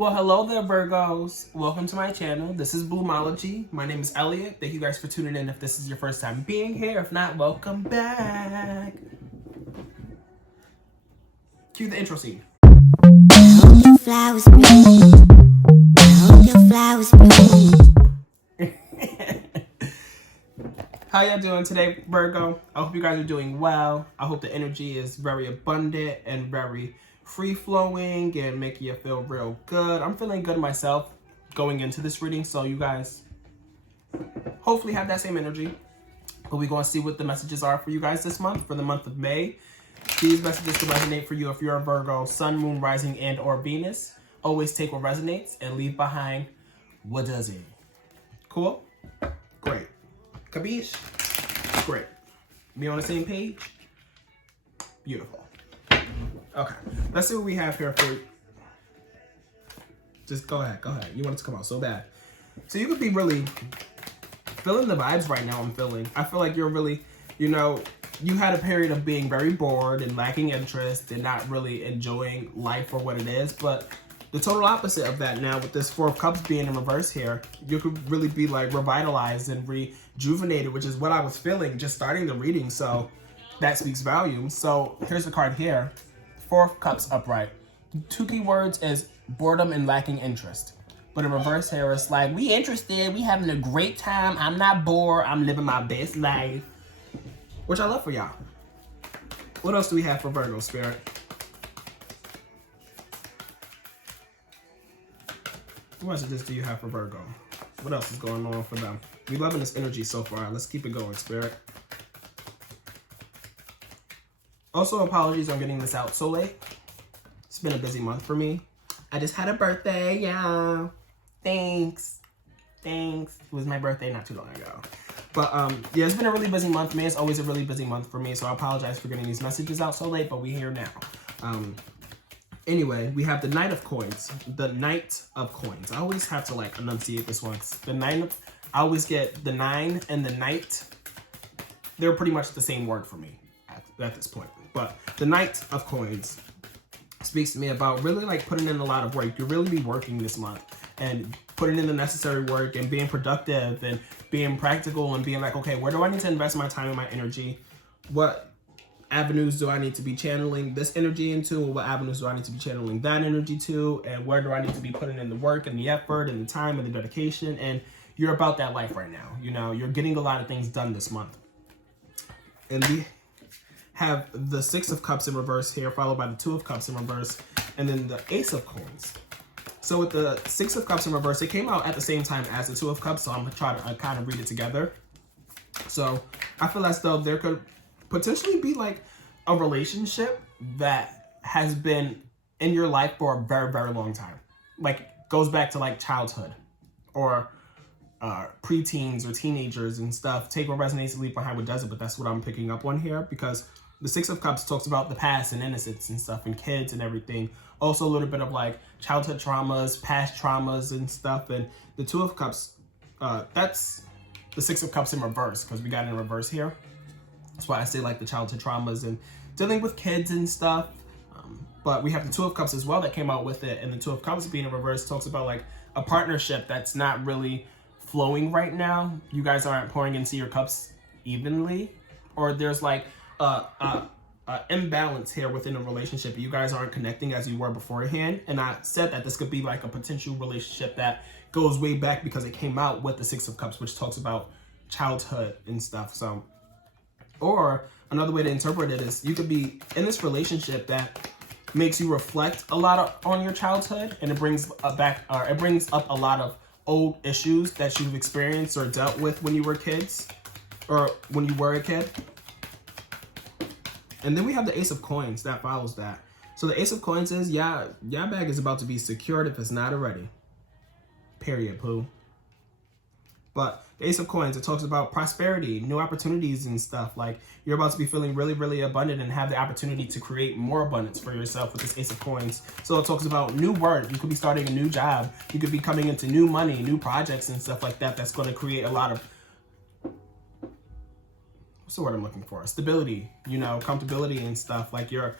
Well, hello there, Virgos. Welcome to my channel. This is Bloomology. My name is Elliot. Thank you guys for tuning in if this is your first time being here. If not, welcome back. Cue the intro scene. Flowers bloom. Flowers bloom. How y'all doing today, Virgo? I hope you guys are doing well. I hope the energy is very abundant and very free-flowing and making you feel real good. I'm feeling good myself going into this reading, so you guys hopefully have that same energy. But we're going to see what the messages are for you guys this month, for the month of May. These messages can resonate for you if you're a Virgo, Sun, Moon, Rising, and or Venus. Always take what resonates and leave behind what doesn't. Cool? Great. Capiche? Great. We on the same page? Beautiful. Okay, let's see what we have here for you. Just go ahead. You want it to come out so bad. So you could be really feeling the vibes right now. I feel like you're really, you had a period of being very bored and lacking interest and not really enjoying life for what it is. But the total opposite of that now, with this Four of Cups being in reverse here, you could really be like revitalized and rejuvenated, which is what I was feeling just starting the reading. So that speaks volumes. So here's the card here. Four of Cups upright. Two key words is boredom and lacking interest. But in reverse here, it's like, we interested, we having a great time, I'm not bored, I'm living my best life. Which I love for y'all. What else do we have for Virgo, Spirit? What messages do you have for Virgo? What else is going on for them? We loving this energy so far. Let's keep it going, Spirit. Also, apologies on getting this out so late. It's been a busy month for me. I just had a birthday, yeah. Thanks. It was my birthday not too long ago. But yeah, it's been a really busy month. May is always a really busy month for me, so I apologize for getting these messages out so late, but we're here now. Anyway, we have the Knight of Coins. The Knight of Coins. I always have to like enunciate this one. I always get the 9 and the Knight. They're pretty much the same word for me at this point. But the Knight of Coins speaks to me about really like putting in a lot of work. You'll really be working this month and putting in the necessary work and being productive and being practical and being like, okay, where do I need to invest my time and my energy? What avenues do I need to be channeling this energy into? What avenues do I need to be channeling that energy to? And where do I need to be putting in the work and the effort and the time and the dedication? And you're about that life right now. You're getting a lot of things done this month. And we have the Six of Cups in reverse here, followed by the Two of Cups in reverse, and then the Ace of Coins. So with the Six of Cups in reverse, it came out at the same time as the Two of Cups, so I'm going to try to kind of read it together. So I feel as though there could potentially be like a relationship that has been in your life for a very, very long time. Like goes back to like childhood or preteens or teenagers and stuff. Take what resonates and leave behind what doesn't, but that's what I'm picking up on here because the Six of Cups talks about the past and innocence and stuff and kids and everything. Also a little bit of like childhood traumas, past traumas and stuff. And the Two of Cups, that's the Six of Cups in reverse because we got it in reverse here. That's why I say like the childhood traumas and dealing with kids and stuff. But we have the Two of Cups as well that came out with it. And the Two of Cups being in reverse talks about like a partnership that's not really flowing right now. You guys aren't pouring into your cups evenly. Or there's like imbalance here within a relationship. You guys aren't connecting as you were beforehand. And I said that this could be like a potential relationship that goes way back because it came out with the Six of Cups, which talks about childhood and stuff. So, or another way to interpret it is you could be in this relationship that makes you reflect a lot on your childhood, and it brings up a lot of old issues that you've experienced or dealt with when you were kids or when you were a kid. And then we have the Ace of Coins that follows that. So the Ace of Coins is, your bag is about to be secured if it's not already. Period, poo. But the Ace of Coins, it talks about prosperity, new opportunities and stuff. Like you're about to be feeling really, really abundant and have the opportunity to create more abundance for yourself with this Ace of Coins. So it talks about new work. You could be starting a new job. You could be coming into new money, new projects and stuff like that. That's going to create a lot of, what's the word I'm looking for? Stability, comfortability and stuff. Like your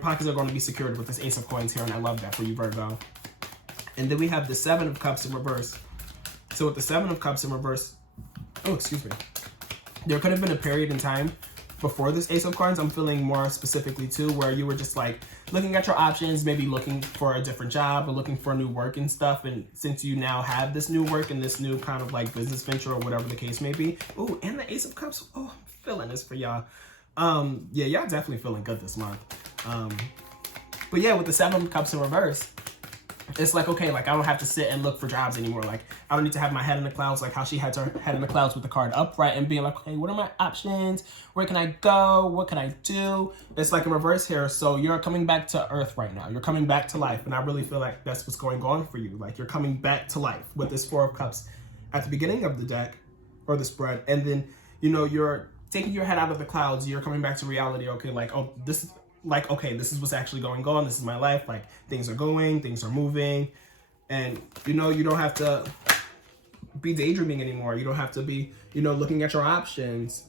pockets are going to be secured with this Ace of Coins here. And I love that for you, Virgo. And then we have the Seven of Cups in reverse. So with the Seven of Cups in reverse, oh, excuse me. There could have been a period in time before this Ace of Cards, I'm feeling more specifically too, where you were just like looking at your options, maybe looking for a different job or looking for new work and stuff. And since you now have this new work and this new kind of like business venture or whatever the case may be. Oh, and the Ace of Cups. Oh, I'm feeling this for y'all. Yeah, y'all definitely feeling good this month. But yeah, with the Seven of Cups in reverse, it's like, okay, like I don't have to sit and look for jobs anymore. Like I don't need to have my head in the clouds, like how she had her head in the clouds with the card upright and being like, okay, what are my options? Where can I go? What can I do? It's like a reverse here. So you're coming back to earth right now. You're coming back to life. And I really feel like that's what's going on for you. Like you're coming back to life with this Four of Cups at the beginning of the deck or the spread. And then, you know, you're taking your head out of the clouds. You're coming back to reality. Okay, like, oh, this is like, okay, this is what's actually going on. This is my life. Like things are going, things are moving. And, you know, you don't have to be daydreaming anymore. You don't have to be, you know, looking at your options.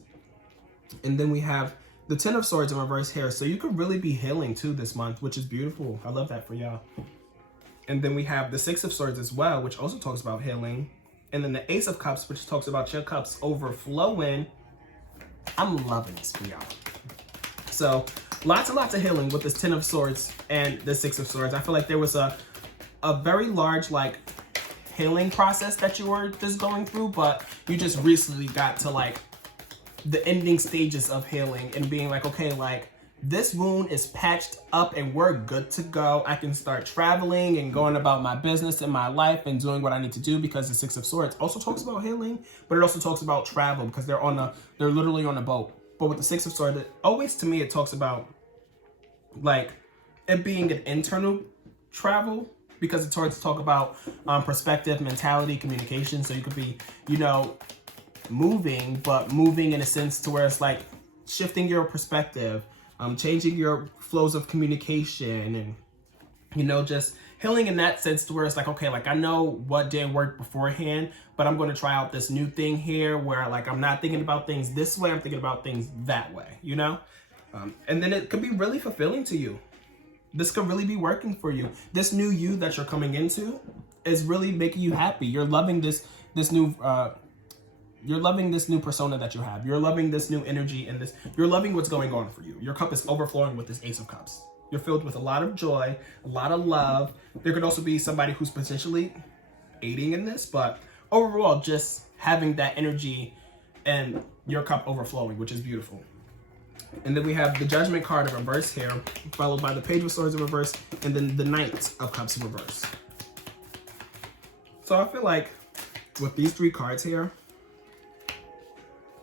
And then we have the Ten of Swords in reverse here. So you could really be healing too this month, which is beautiful. I love that for y'all. And then we have the Six of Swords as well, which also talks about healing. And then the Ace of Cups, which talks about your cups overflowing. I'm loving this for y'all. So lots and lots of healing with this Ten of Swords and the Six of Swords. I feel like there was a very large like healing process that you were just going through, but you just recently got to like the ending stages of healing and being like, okay, like this wound is patched up and we're good to go. I can start traveling and going about my business and my life and doing what I need to do, because the Six of Swords also talks about healing, but it also talks about travel because they're literally on a boat. But with the Six of Swords, always to me, it talks about like it being an internal travel, because it's hard to talk about perspective, mentality, communication. So you could be, you know, moving, but moving in a sense to where it's like shifting your perspective, changing your flows of communication, and, you know, just healing in that sense to where it's like, okay, like I know what didn't work beforehand, but I'm going to try out this new thing here where like I'm not thinking about things this way, I'm thinking about things that way, you know? And then it could be really fulfilling to you. This could really be working for you. This new you that you're coming into is really making you happy. You're loving this new persona that you have. You're loving this new energy and you're loving what's going on for you. Your cup is overflowing with this Ace of Cups. You're filled with a lot of joy, a lot of love. There could also be somebody who's potentially aiding in this, but overall, just having that energy and your cup overflowing, which is beautiful. And then we have the Judgment card in reverse here, followed by the Page of Swords in reverse, and then the Knight of Cups in reverse. So I feel like with these three cards here,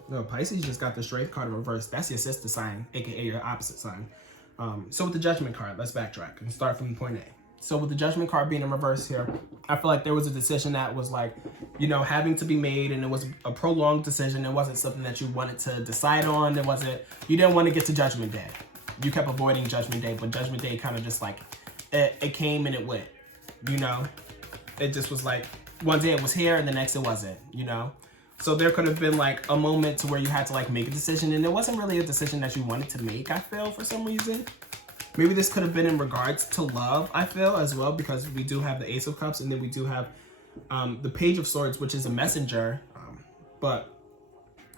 no, Pisces just got the Strength card in reverse. That's your sister sign, aka your opposite sign. So with the Judgment card, let's backtrack and start from point A. So with the Judgment card being in reverse here, I feel like there was a decision that was like, you know, having to be made, and it was a prolonged decision. It wasn't something that you wanted to decide on. You didn't want to get to Judgment Day. You kept avoiding Judgment Day, but Judgment Day kind of just like, it came and it went, you know? It just was like, one day it was here and the next it wasn't, you know? So there could have been like a moment to where you had to like make a decision, and it wasn't really a decision that you wanted to make, I feel, for some reason. Maybe this could have been in regards to love, I feel, as well, because we do have the Ace of Cups, and then we do have the Page of Swords, which is a messenger, but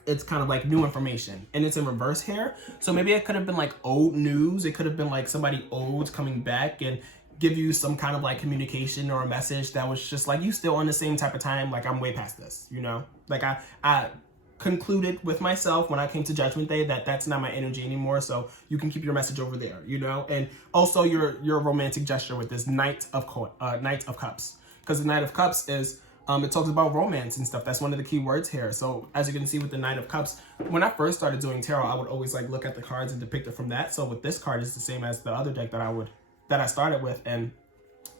it's kind of like new information, and it's in reverse here. So maybe it could have been like old news. It could have been like somebody old coming back and give you some kind of like communication or a message that was just like, you still on the same type of time, like I'm way past this, you know? Like I concluded with myself when I came to Judgment Day that that's not my energy anymore, so you can keep your message over there, you know? And also your romantic gesture with this Knight of Cups, because the Knight of Cups is it talks about romance and stuff. That's one of the key words here. So as you can see with the Knight of Cups, when I first started doing tarot, I would always like look at the cards and depict it from that. So with this card, it's the same as the other deck that I started with. And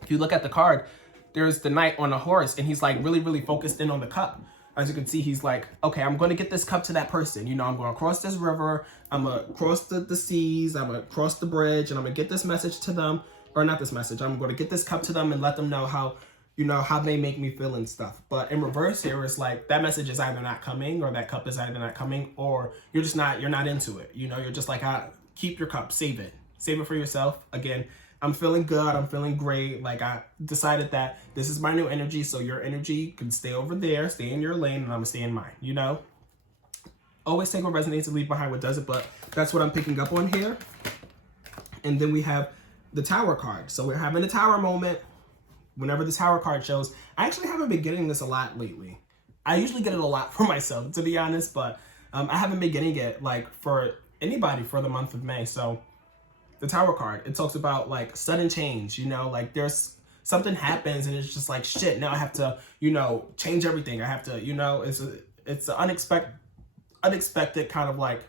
if you look at the card, there's the knight on a horse, and he's like really, really focused in on the cup. As you can see, he's like, okay, I'm going to get this cup to that person. You know, I'm going to cross this river. I'm going to cross the seas. I'm going to cross the bridge, and I'm going to get this message to them, or not this message. I'm going to get this cup to them and let them know how, you know, how they make me feel and stuff. But in reverse here, it's like that message is either not coming, or that cup is either not coming, or you're not into it. You know, you're just like, keep your cup, save it for yourself. Again, I'm feeling good. I'm feeling great. Like, I decided that this is my new energy. So your energy can stay over there, stay in your lane, and I'm going to stay in mine, you know? Always take what resonates and leave behind what doesn't, but that's what I'm picking up on here. And then we have the Tower card. So we're having a Tower moment. Whenever the Tower card shows, I actually haven't been getting this a lot lately. I usually get it a lot for myself, to be honest, but I haven't been getting it like for anybody for the month of May. So the Tower card, it talks about like sudden change, you know, like there's something happens and it's just like, shit, now I have to, you know, change everything. I have to, you know, it's an unexpected kind of like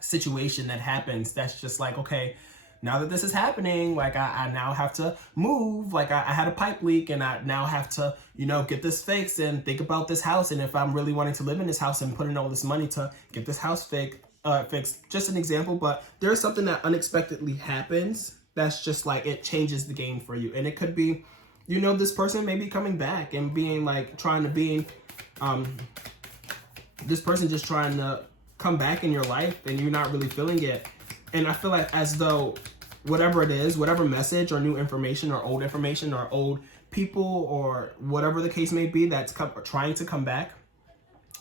situation that happens. That's just like, okay, now that this is happening, like I now have to move. Like I had a pipe leak and I now have to, you know, get this fixed and think about this house. And if I'm really wanting to live in this house and put in all this money to get this house fixed, just an example, but there's something that unexpectedly happens. That's just like, it changes the game for you. And it could be, you know, this person may be coming back and being like, trying to be, this person just trying to come back in your life and you're not really feeling it. And I feel like as though whatever it is, whatever message or new information or old people or whatever the case may be that's trying to come back,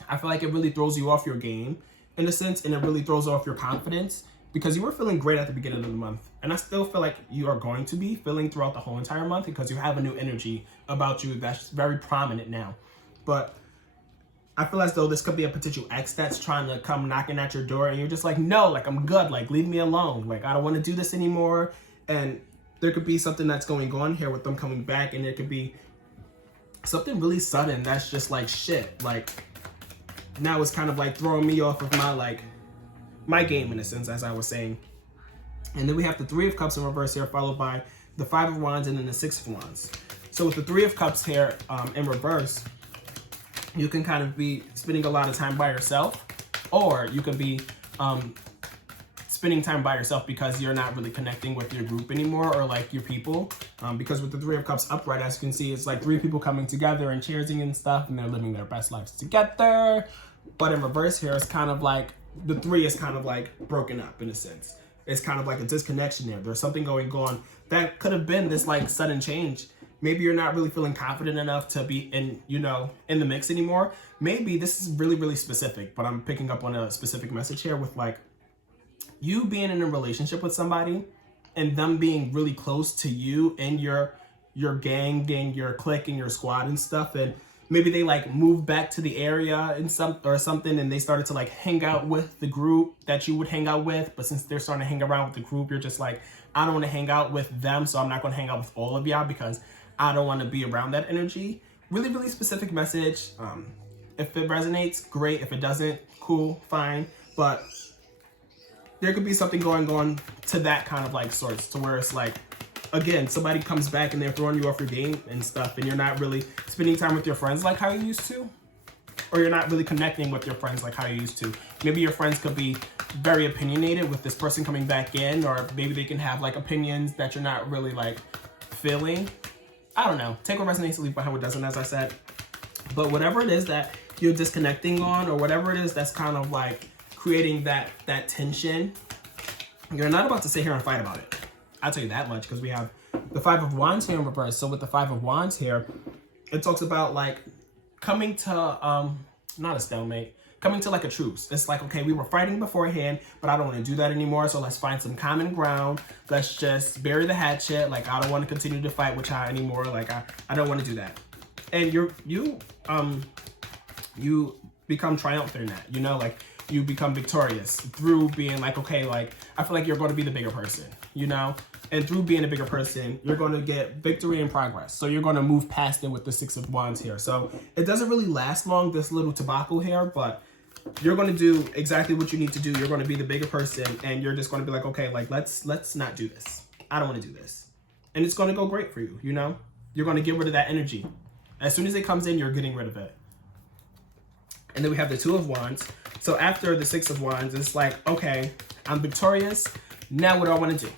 I feel like it really throws you off your game in a sense, and it really throws off your confidence because you were feeling great at the beginning of the month. And I still feel like you are going to be feeling throughout the whole entire month because you have a new energy about you that's very prominent now. But I feel as though this could be a potential ex that's trying to come knocking at your door and you're just like, no, like I'm good, like leave me alone. Like I don't want to do this anymore. And there could be something that's going on here with them coming back, and there could be something really sudden that's just like, shit, like now it's kind of like throwing me off of my game in a sense, as I was saying. And then we have the Three of Cups in reverse here, followed by the Five of Wands and then the Six of Wands. So with the Three of Cups here in reverse, you can kind of be spending a lot of time by yourself, or you could be spending time by yourself because you're not really connecting with your group anymore or like your people. Because with the Three of Cups upright, as you can see, it's like three people coming together and cheersing and stuff, and they're living their best lives together. But in reverse here, it's kind of like the three is kind of like broken up in a sense. It's kind of like a disconnection there. There's something going on that could have been this like sudden change. Maybe you're not really feeling confident enough to be in, you know, in the mix anymore. Maybe this is really, really specific, but I'm picking up on a specific message here with like you being in a relationship with somebody and them being really close to you and your gang and your clique and your squad and stuff. And maybe they like moved back to the area and something, and they started to like hang out with the group that you would hang out with. But since they're starting to hang around with the group, you're just like, I don't want to hang out with them, so I'm not going to hang out with all of y'all because I don't want to be around that energy. Really, really specific message. If it resonates, great. If it doesn't, cool, fine. But there could be something going on to that kind of like sorts, to where it's like, again, somebody comes back and they're throwing you off your game and stuff, and you're not really spending time with your friends like how you used to, or you're not really connecting with your friends like how you used to. Maybe your friends could be very opinionated with this person coming back in, or maybe they can have like opinions that you're not really like feeling. I don't know. Take what resonates and leave behind what doesn't, as I said. But whatever it is that you're disconnecting on, or whatever it is that's kind of like creating that tension, you're not about to sit here and fight about it. I'll tell you that much, because we have the Five of Wands here in reverse. So with the Five of Wands here, it talks about like coming to, not a stalemate, coming to like a truce. It's like, okay, we were fighting beforehand, but I don't want to do that anymore. So let's find some common ground. Let's just bury the hatchet. Like, I don't want to continue to fight with y'all anymore. Like, I don't want to do that. And you become triumphant in that, you know, like you become victorious through being like, okay, like, I feel like you're going to be the bigger person, you know? And through being a bigger person, you're going to get victory and progress. So you're going to move past it with the Six of Wands here. So it doesn't really last long, this little tobacco here, but you're going to do exactly what you need to do. You're going to be the bigger person, and you're just going to be like, okay, like, let's not do this. I don't want to do this. And it's going to go great for you, you know? You're going to get rid of that energy. As soon as it comes in, you're getting rid of it. And then we have the Two of Wands. So after the Six of Wands, it's like, okay, I'm victorious. Now what do I want to do?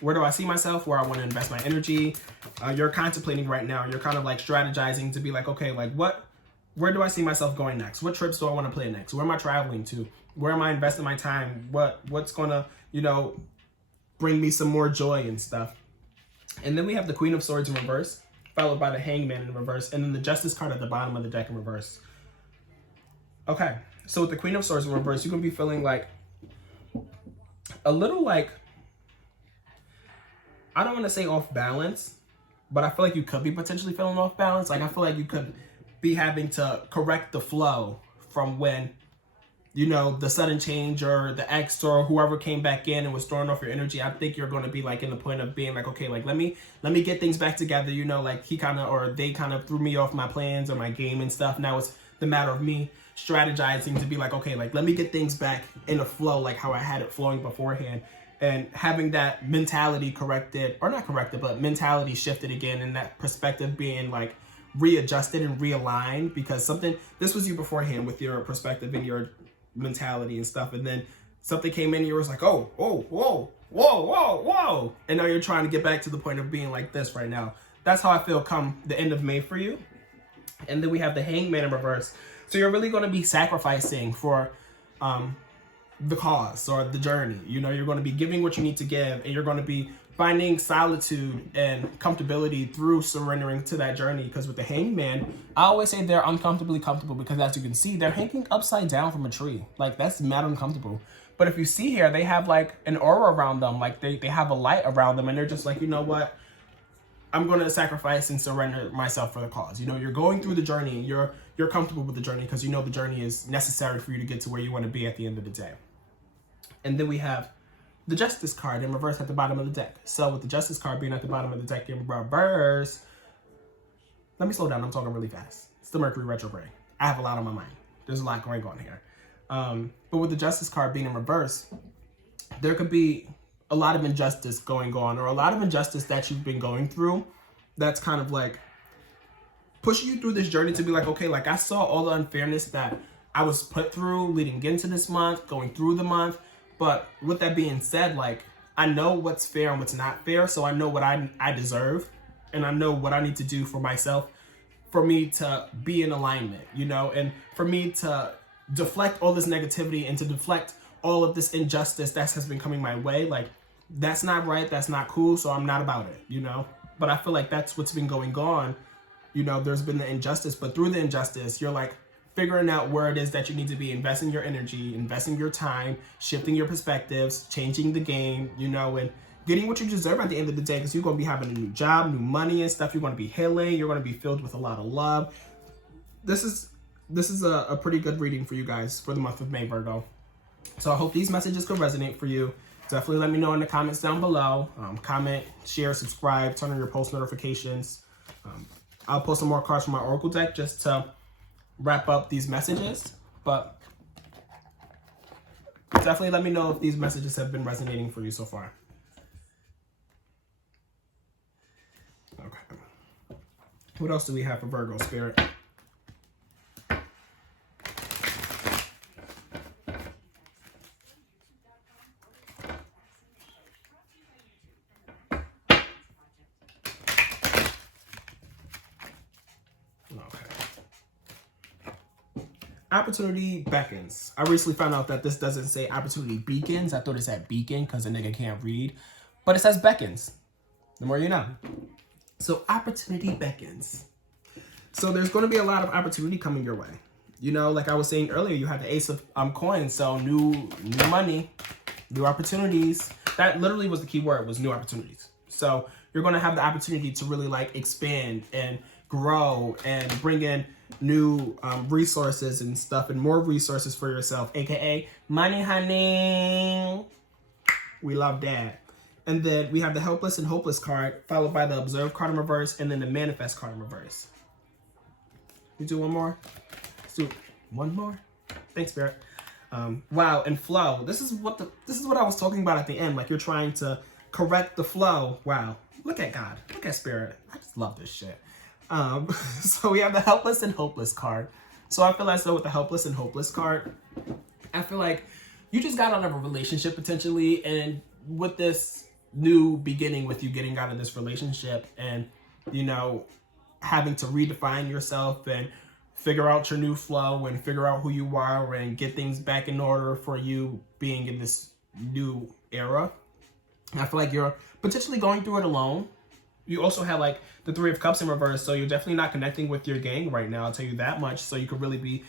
Where do I see myself? Where I want to invest my energy? You're contemplating right now. You're kind of like strategizing to be like, okay, like where do I see myself going next? What trips do I want to play next? Where am I traveling to? Where am I investing my time? What's going to, you know, bring me some more joy and stuff. And then we have the Queen of Swords in reverse, followed by the Hangman in reverse, and then the Justice card at the bottom of the deck in reverse. Okay, so with the Queen of Swords in reverse, you're going to be feeling like a little like, I don't want to say off balance, but I feel like you could be potentially feeling off balance. Like I feel like you could be having to correct the flow from when, you know, the sudden change or the ex or whoever came back in and was throwing off your energy. I think you're going to be like in the point of being like, okay, like let me get things back together. You know, like he kind of, or they kind of threw me off my plans or my game and stuff. Now it's the matter of me strategizing to be like, okay, like let me get things back in a flow, like how I had it flowing beforehand, and having that mentality corrected, or not corrected, but mentality shifted again, and that perspective being like readjusted and realigned, because this was you beforehand with your perspective and your mentality and stuff, and then something came in, you was like, oh, whoa, and now you're trying to get back to the point of being like this right now. That's how I feel come the end of May for you. And then we have the Hangman in reverse, so you're really going to be sacrificing for the cause or the journey. You know, you're going to be giving what you need to give, and you're going to be finding solitude and comfortability through surrendering to that journey. Because with the Hangman, I always say they're uncomfortably comfortable, because as you can see, they're hanging upside down from a tree. Like that's mad uncomfortable. But if you see here, they have like an aura around them, like they have a light around them, and they're just like, you know what, I'm going to sacrifice and surrender myself for the cause. You know, you're going through the journey, and you're comfortable with the journey because you know the journey is necessary for you to get to where you want to be at the end of the day. And then we have the Justice card in reverse at the bottom of the deck. So with the Justice card being at the bottom of the deck in reverse, let me slow down, I'm talking really fast. It's the Mercury retrograde. I have a lot on my mind. There's a lot going on here. But with the Justice card being in reverse, there could be a lot of injustice going on, or a lot of injustice that you've been going through that's kind of like pushing you through this journey to be like, okay, like I saw all the unfairness that I was put through leading into this month, going through the month. But with that being said, like I know what's fair and what's not fair. So I know what I deserve, and I know what I need to do for myself for me to be in alignment, you know, and for me to deflect all this negativity and to deflect all of this injustice that has been coming my way. Like that's not right. That's not cool. So I'm not about it, you know, but I feel like that's what's been going on. You know, there's been the injustice, but through the injustice, you're like figuring out where it is that you need to be investing your energy, investing your time, shifting your perspectives, changing the game, you know, and getting what you deserve at the end of the day, because you're going to be having a new job, new money and stuff. You're going to be healing. You're going to be filled with a lot of love. This is a pretty good reading for you guys for the month of May, Virgo. So I hope these messages could resonate for you. Definitely let me know in the comments down below. Comment, share, subscribe, turn on your post notifications. I'll post some more cards from my Oracle deck just to wrap up these messages. But definitely let me know if these messages have been resonating for you so far. Okay. What else do we have for Virgo Spirit? Opportunity beckons. I recently found out that this doesn't say opportunity beacons. I thought it said beacon because the nigga can't read. But it says beckons. The more you know. So opportunity beckons. So there's going to be a lot of opportunity coming your way. You know, like I was saying earlier, you had the Ace of Coins. So new money, new opportunities. That literally was the key word, was new opportunities. So you're going to have the opportunity to really like expand and grow and bring in new resources and stuff, and more resources for yourself, aka money, honey. We love that. And then we have the Helpless and Hopeless card, followed by the Observe card in reverse, and then the Manifest card in reverse. We do one more. Let's do one more. Thanks, Spirit. Wow, and flow. This is what I was talking about at the end. Like you're trying to correct the flow. Wow, look at God. Look at Spirit. I just love this shit. So we have the Helpless and Hopeless card. So I feel as though with the Helpless and Hopeless card, I feel like you just got out of a relationship potentially, and with this new beginning with you getting out of this relationship and, you know, having to redefine yourself and figure out your new flow and figure out who you are and get things back in order for you being in this new era. I feel like you're potentially going through it alone. You also have like the Three of Cups in reverse, so you're definitely not connecting with your gang right now, I'll tell you that much. So you could really be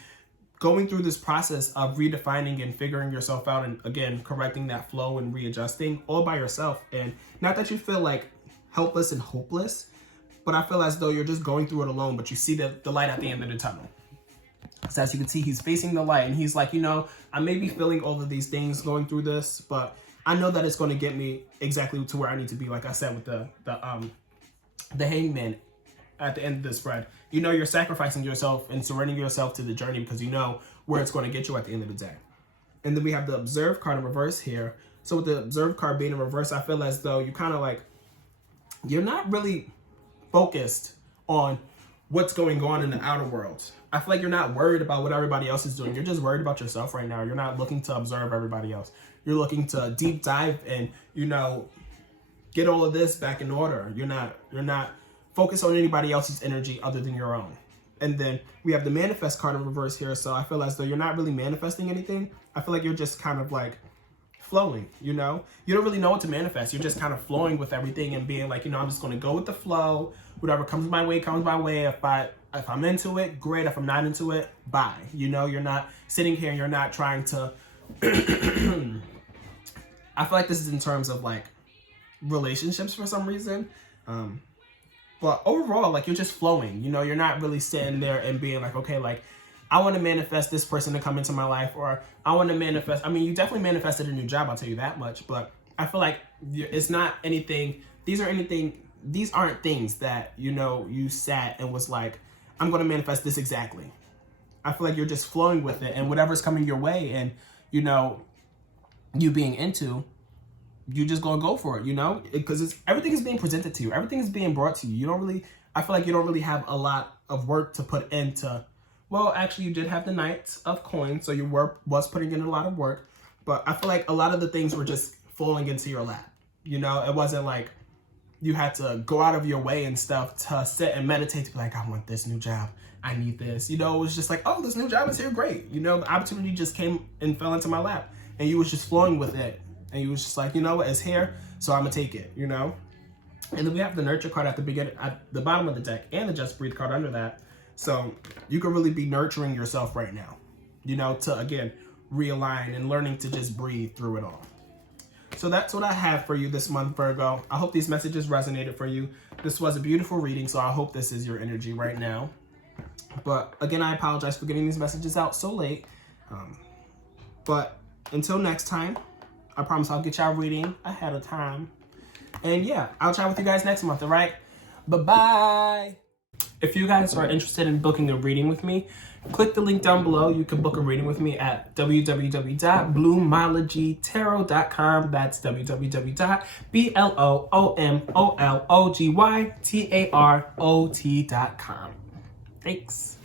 going through this process of redefining and figuring yourself out, and again, correcting that flow and readjusting all by yourself. And not that you feel like helpless and hopeless, but I feel as though you're just going through it alone, but you see the light at the end of the tunnel. So as you can see, he's facing the light, and he's like, you know, I may be feeling all of these things going through this, but I know that it's going to get me exactly to where I need to be. Like I said, with the Hangman at the end of the spread, you know, you're sacrificing yourself and surrendering yourself to the journey because you know where it's going to get you at the end of the day. And then we have the Observe card in reverse here. So with the Observe card being in reverse, I feel as though you kind of like, you're not really focused on what's going on in the outer world. I feel like you're not worried about what everybody else is doing. You're just worried about yourself right now. You're not looking to observe everybody else. You're looking to deep dive and, you know, get all of this back in order. You're not focused on anybody else's energy other than your own. And then we have the Manifest card in reverse here. So I feel as though you're not really manifesting anything. I feel like you're just kind of like flowing, you know? You don't really know what to manifest. You're just kind of flowing with everything and being like, you know, I'm just going to go with the flow. Whatever comes my way, comes my way. If I'm into it, great. If I'm not into it, bye. You know, you're not sitting here and you're not trying to... I feel like this is in terms of like relationships for some reason. But overall, like, you're just flowing, you know, you're not really sitting there and being like, okay, like, I want to manifest this person to come into my life, or I want to manifest, I mean, you definitely manifested a new job, I'll tell you that much, but I feel like it's not anything, these aren't things that, you know, you sat and was like, I'm going to manifest this exactly. I feel like you're just flowing with it, and whatever's coming your way and, you know, you being into, you just gonna go for it, you know, because everything is being presented to you, everything is being brought to you. You don't really, I feel like you don't really have a lot of work to put into. Well, actually, you did have the Knight of Coins, so you was putting in a lot of work, but I feel like a lot of the things were just falling into your lap. You know, it wasn't like you had to go out of your way and stuff to sit and meditate to be like, I want this new job, I need this. You know, it was just like, oh, this new job is here, great. You know, the opportunity just came and fell into my lap, and you was just flowing with it. And you was just like, you know what, it's here, so I'm gonna take it, you know? And then we have the Nurture card at the bottom of the deck, and the Just Breathe card under that. So you can really be nurturing yourself right now, you know, to, again, realign and learning to just breathe through it all. So that's what I have for you this month, Virgo. I hope these messages resonated for you. This was a beautiful reading, so I hope this is your energy right now. But again, I apologize for getting these messages out so late. But until next time, I promise I'll get y'all reading ahead of time. And yeah, I'll chat with you guys next month, all right? Bye-bye. If you guys are interested in booking a reading with me, click the link down below. You can book a reading with me at www.bloomologytarot.com. That's www.bloomologytarot.com. Thanks.